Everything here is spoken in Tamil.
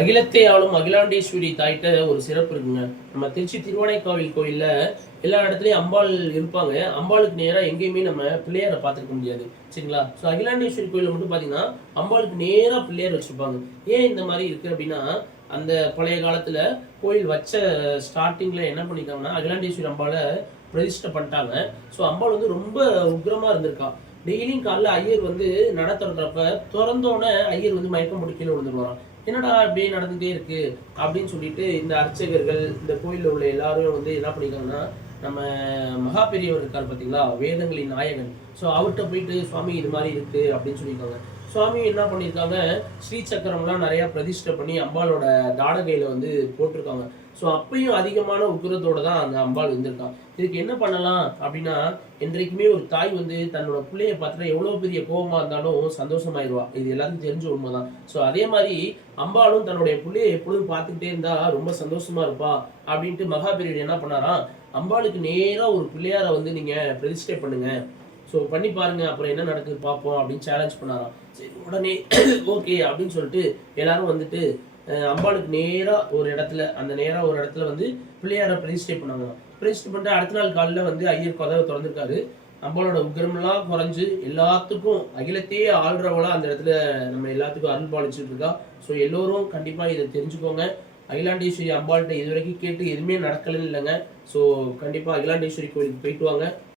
அகிலத்தை ஆளும் அகிலாண்டேஸ்வரி தாயிட்ட ஒரு சிறப்பு இருக்குங்க. நம்ம திருச்சி திருவானைக்காவல் கோயில்ல எல்லா இடத்துலயும் அம்பாள் இருப்பாங்க. அம்பாளுக்கு நேரா எங்கேயுமே நம்ம பிள்ளையார பார்த்துருக்க முடியாது. சரிங்களா? ஸோ அகிலாண்டேஸ்வரி கோயில்ல மட்டும் பார்த்தீங்கன்னா, அம்பாளுக்கு நேரா பிள்ளையார் வச்சிருப்பாங்க. ஏன் இந்த மாரி இருக்கு அப்படின்னா, அந்த பழைய காலத்துல கோயில் வச்ச ஸ்டார்ட்டிங்ல என்ன பண்ணியிருக்காங்கன்னா, அகிலாண்டேஸ்வரி அம்பாள பிரதிஷ்டை பண்ணிட்டாங்க. ஸோ அம்பாள் வந்து ரொம்ப உக்கிரமா இருந்திருக்கா. டெய்லியும் காலைல ஐயர் வந்து நட தொறக்கிறப்ப, தொறந்தோனே ஐயர் வந்து மயக்கம் போட்டு கீழ விழுந்துருவாராம். என்னடா இப்படியே நடந்துட்டே இருக்கு அப்படின்னு சொல்லிட்டு இந்த அர்ச்சகர்கள் இந்த கோயில்ல உள்ள எல்லாரும் வந்து என்ன பண்ணிருக்காங்கன்னா, நம்ம மகா பெரியவர் இருக்காரு பார்த்தீங்களா, வேதங்களின் நாயகன். ஸோ அவர்கிட்ட போயிட்டு சுவாமி இது மாதிரி இருக்கு அப்படின்னு சொல்லியிருக்காங்க. சுவாமி என்ன பண்ணியிருக்காங்க, ஸ்ரீ சக்கரம்லாம் நிறைய பிரதிஷ்டை பண்ணி அம்பாளோட தாடகையில வந்து போட்டிருக்காங்க. ஸோ அப்பயும் அதிகமான உக்கிரத்தோட தான் அந்த அம்பாள் இருந்திருக்கான். இதுக்கு என்ன பண்ணலாம் அப்படின்னா, என்றைக்குமே ஒரு தாய் வந்து தன்னோட பிள்ளைய பார்த்துட்டா எவ்வளோ பெரிய கோபமா இருந்தாலும் சந்தோஷமாயிருவா. இது எல்லாத்துக்கும் தெரிஞ்ச உண்மைதான். ஸோ அதே மாதிரி அம்பாளும் தன்னுடைய பிள்ளைய எப்பொழுதும் பார்த்துக்கிட்டே இருந்தா ரொம்ப சந்தோஷமா இருப்பா அப்படின்ட்டு மகாபெரியவர் என்ன பண்ணாராம், அம்பாளுக்கு நேரா ஒரு பிள்ளையார வந்து நீங்க பிரதிஷ்டை பண்ணுங்க. ஸோ பண்ணி பாருங்க அப்புறம் என்ன நடக்குது பார்ப்போம் அப்படின்னு சேலஞ்ச் பண்ணாராம். சரி உடனே ஓகே அப்படின்னு சொல்லிட்டு எல்லாரும் வந்துட்டு அம்பாளுக்கு நேரா ஒரு இடத்துல நேரா ஒரு இடத்துல வந்து பிள்ளையார பிரதிஷ்டை பண்ணாங்களாம். பிரதிஷ்டை பண்ணிட்டு அடுத்த நாள் காலையில வந்து ஐயர் கதவை திறந்திருக்காரு. அம்பாளோட உக்கிரமெல்லாம் குறைஞ்சு எல்லாத்துக்கும் அகிலத்தையே ஆள்றவளா அந்த இடத்துல நம்ம எல்லாத்துக்கும் அருள் பாலிச்சுட்டு இருக்கா. ஸோ எல்லோரும் கண்டிப்பா இதை தெரிஞ்சுக்கோங்க. அகிலாண்டேஸ்வரி அம்பாள்கிட்ட இது வரைக்கும் கேட்டு எதுவுமே நடக்கலன்னு இல்லைங்க. ஸோ கண்டிப்பா அகிலாண்டேஸ்வரி கோயிலுக்கு போயிட்டு வாங்க.